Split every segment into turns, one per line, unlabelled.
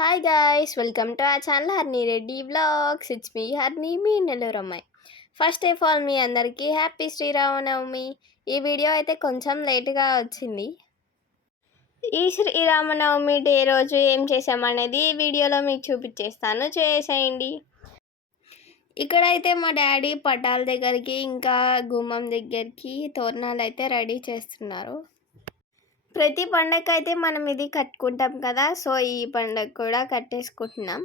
Hi guys welcome to a channel Harni Reddy blogs it's me Harni మీ నెల్లూరు అమ్మాయి. First of all మీ అందరికీ happy Sri Rama Navami ఈ video అయితే కొంచెం లేట్గా వచ్చింది. ఈ శ్రీరామనవమి డే రోజు ఏం చేసామనేది ఈ వీడియోలో మీకు చూపించేస్తాను. చేసేయండి. ఇక్కడైతే మా డాడీ పటాల దగ్గరికి ఇంకా గుమ్మం దగ్గరికి తోరణాలు అయితే రెడీ చేస్తున్నారు. ప్రతి పండగ అయితే మనం ఇది కట్టుకుంటాం కదా సో ఈ పండగ కూడా కట్టేసుకుంటున్నాం.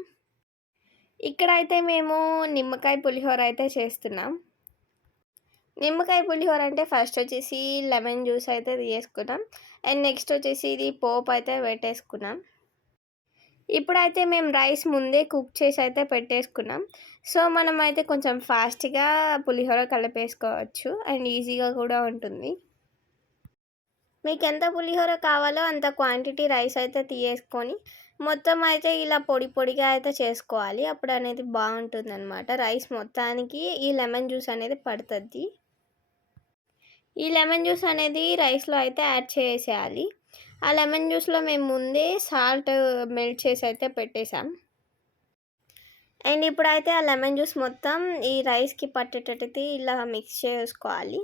ఇక్కడైతే మేము నిమ్మకాయ పులిహోర అయితే చేస్తున్నాం. నిమ్మకాయ పులిహోర అంటే ఫస్ట్ వచ్చేసి లెమన్ జ్యూస్ అయితే తీసుకున్నాం. అండ్ నెక్స్ట్ వచ్చేసి ఇది పోపు అయితే పెట్టేసుకున్నాం. ఇప్పుడైతే మేము రైస్ ముందే కుక్ చేసి అయితే పెట్టేసుకున్నాం. సో మనం అయితే కొంచెం ఫాస్ట్గా పులిహోర కలిపేసుకోవచ్చు. అండ్ ఈజీగా కూడా ఉంటుంది. మీకు ఎంత పులిహోర కావాలో అంత క్వాంటిటీ రైస్ అయితే తీసేసుకొని మొత్తం అయితే ఇలా పొడి పొడిగా అయితే చేసుకోవాలి. అప్పుడు అనేది బాగుంటుంది అనమాట రైస్ మొత్తానికి ఈ లెమన్ జ్యూస్ అనేది పడుతుంది. ఈ లెమన్ జ్యూస్ అనేది రైస్లో అయితే యాడ్ చేసేయాలి. ఆ లెమన్ జ్యూస్లో మేము ముందే సాల్ట్ మెల్ట్ చేసి అయితే పెట్టేసాం అండ్ ఇప్పుడైతే ఆ లెమన్ జ్యూస్ మొత్తం ఈ రైస్కి పట్టేటట్టు ఇలా మిక్స్ చేసుకోవాలి.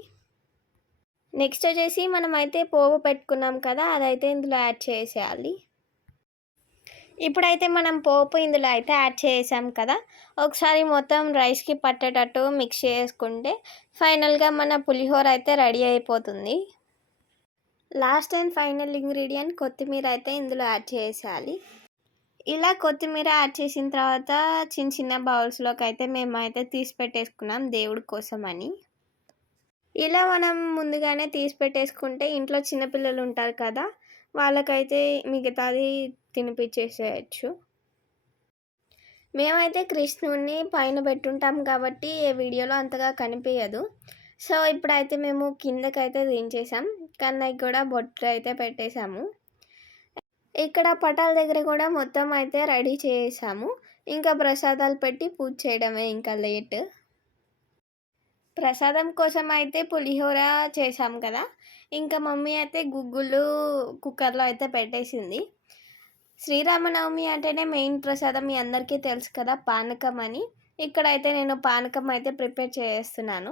నెక్స్ట్ వచ్చేసి మనం అయితే పోపు పెట్టుకున్నాం కదా అదైతే ఇందులో యాడ్ చేసేయాలి. ఇప్పుడైతే మనం పోపు ఇందులో అయితే యాడ్ చేసాం కదా ఒకసారి మొత్తం రైస్కి పట్టేటట్టు మిక్స్ చేసుకుంటే ఫైనల్గా మన పులిహోర అయితే రెడీ అయిపోతుంది. లాస్ట్ అండ్ ఫైనల్ ఇంగ్రీడియంట్ కొత్తిమీర అయితే ఇందులో యాడ్ చేసేయాలి. ఇలా కొత్తిమీర యాడ్ చేసిన తర్వాత చిన్న చిన్న బౌల్స్లోకి అయితే మేము అయితే తీసి పెట్టేసుకున్నాం దేవుడి కోసం అని ఇలా మనం ముందుగానే తీసి పెట్టేసుకుంటే ఇంట్లో చిన్నపిల్లలు ఉంటారు కదా వాళ్ళకైతే మిగతాది తినిపించేసేయచ్చు మేమైతే కృష్ణుడిని పైన పెట్టుంటాం కాబట్టి ఏ వీడియోలో అంతగా కనిపించదు సో ఇప్పుడైతే మేము కిందకైతే దించేసాం. కన్నయ్య కూడా బొట్టు అయితే పెట్టేశాము ఇక్కడ పటాల దగ్గర కూడా మొత్తం అయితే రెడీ చేసాము. ఇంకా ప్రసాదాలు పెట్టి పూజ చేయడమే ఇంకా లేట్. ప్రసాదం కోసం అయితే పులిహోర చేసాం కదా. ఇంకా మమ్మీ అయితే గుగ్గులు కుక్కర్లో అయితే పెట్టేసింది. శ్రీరామనవమి అంటేనే మెయిన్ ప్రసాదం మీ అందరికీ తెలుసు కదా పానకం అని. ఇక్కడైతే నేను పానకం అయితే ప్రిపేర్ చేస్తున్నాను.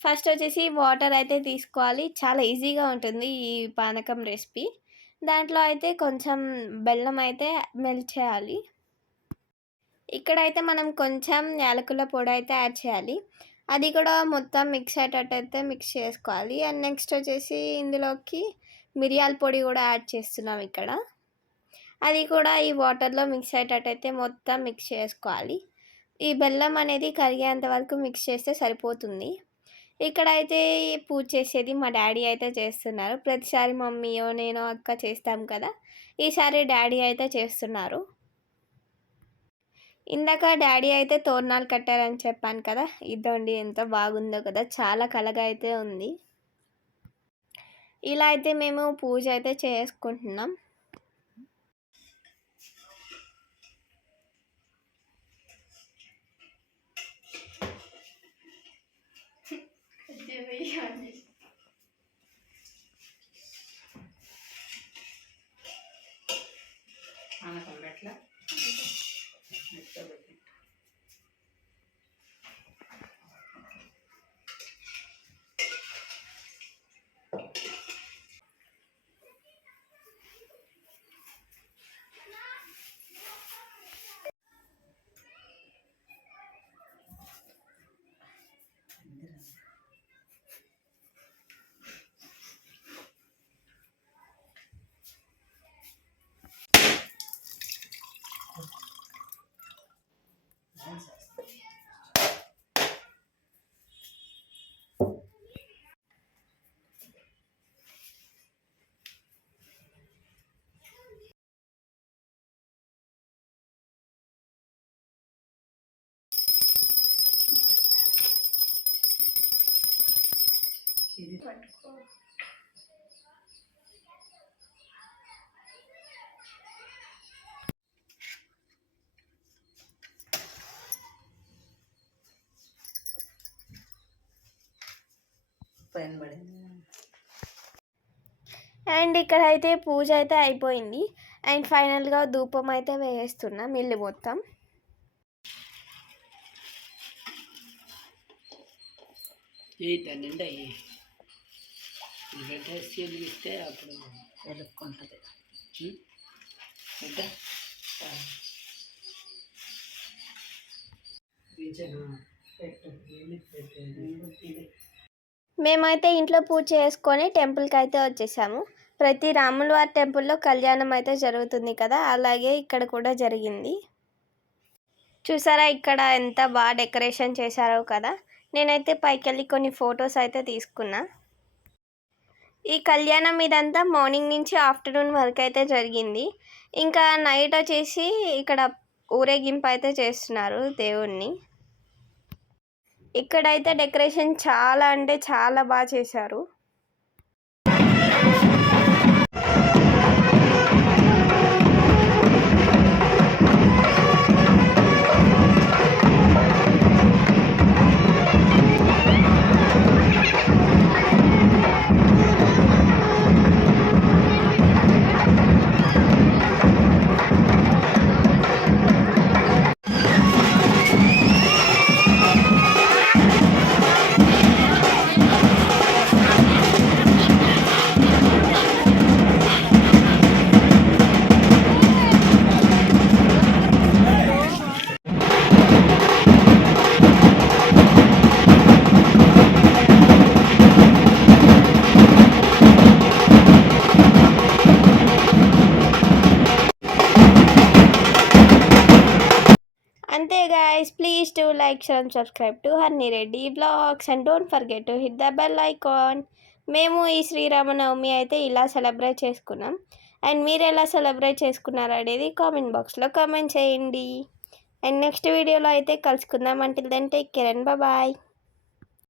ఫస్ట్ వచ్చేసి వాటర్ అయితే తీసుకోవాలి. చాలా ఈజీగా ఉంటుంది ఈ పానకం రెసిపీ. దాంట్లో అయితే కొంచెం బెల్లం అయితే మెల్ట్ చేయాలి. ఇక్కడైతే మనం కొంచెం యాలకుల పొడి అయితే యాడ్ చేయాలి. అది కూడా మొత్తం మిక్స్ అయ్యేటట్టయితే మిక్స్ చేసుకోవాలి. అండ్ నెక్స్ట్ వచ్చేసి ఇందులోకి మిరియాల పొడి కూడా యాడ్ చేస్తున్నాం ఇక్కడ. అది కూడా ఈ వాటర్లో మిక్స్ అయ్యేటట్టయితే మొత్తం మిక్స్ చేసుకోవాలి. ఈ బెల్లం అనేది కరిగేంత వరకు మిక్స్ చేస్తే సరిపోతుంది. ఇక్కడైతే పూజ చేసేది మా డాడీ అయితే చేస్తున్నారు. ప్రతిసారి మమ్మీయో నేను అక్క చేస్తాం కదా. ఈసారి డాడీ అయితే చేస్తున్నారు. ఇందాక డాడీ అయితే తోరణాలు కట్టారని చెప్పాను కదా ఇదండి ఎంత బాగుందో కదా చాలా కలగా అయితే ఉంది. ఇలా అయితే మేము పూజ అయితే చేసుకుంటున్నాం.
Yeah, ఇది. పట్టుకో పైన పడింది.
అండ్ ఇక్కడ అయితే పూజ అయితే అయిపోయింది. అండ్ ఫైనల్గా ధూపం అయితే వేస్తున్నా మిల్లు మొత్తం.
ఏ వెలిగిస్తే అప్పుడు
వెలుక్కుంటుంది
ఉం? ఇంకా
మేమైతే ఇంట్లో పూజ చేసుకొని టెంపుల్కి అయితే వచ్చేసాము. ప్రతి రాముల వారి టెంపుల్లో కళ్యాణం అయితే జరుగుతుంది కదా అలాగే ఇక్కడ కూడా జరిగింది. చూసారా ఇక్కడ ఎంత బాగా డెకరేషన్ చేశారో కదా. నేనైతే పైకి వెళ్ళి కొన్ని ఫొటోస్ అయితే తీసుకున్నా. ఈ కళ్యాణం ఇదంతా మార్నింగ్ నుంచి ఆఫ్టర్నూన్ వరకు అయితే జరిగింది. ఇంకా నైట్ వచ్చేసి ఇక్కడ ఊరేగింపు అయితే చేస్తున్నారు దేవుణ్ణి. ఇక్కడైతే డెకరేషన్ చాలా అంటే చాలా బాగా చేశారు. Guys please do like share and subscribe to Harni Reddy blogs and don't forget to hit the bell icon మేము ఈ శ్రీరామనవమి అయితే ఇలా సెలబ్రేట్ చేసుకున్నాం. అండ్ మీరు ఎలా సెలబ్రేట్ చేసుకున్నారు అనేది కామెంట్ బాక్స్లో కామెంట్ చేయండి. అండ్ నెక్స్ట్ వీడియోలో అయితే కలుసుకుందాం. అంటే then take care and bye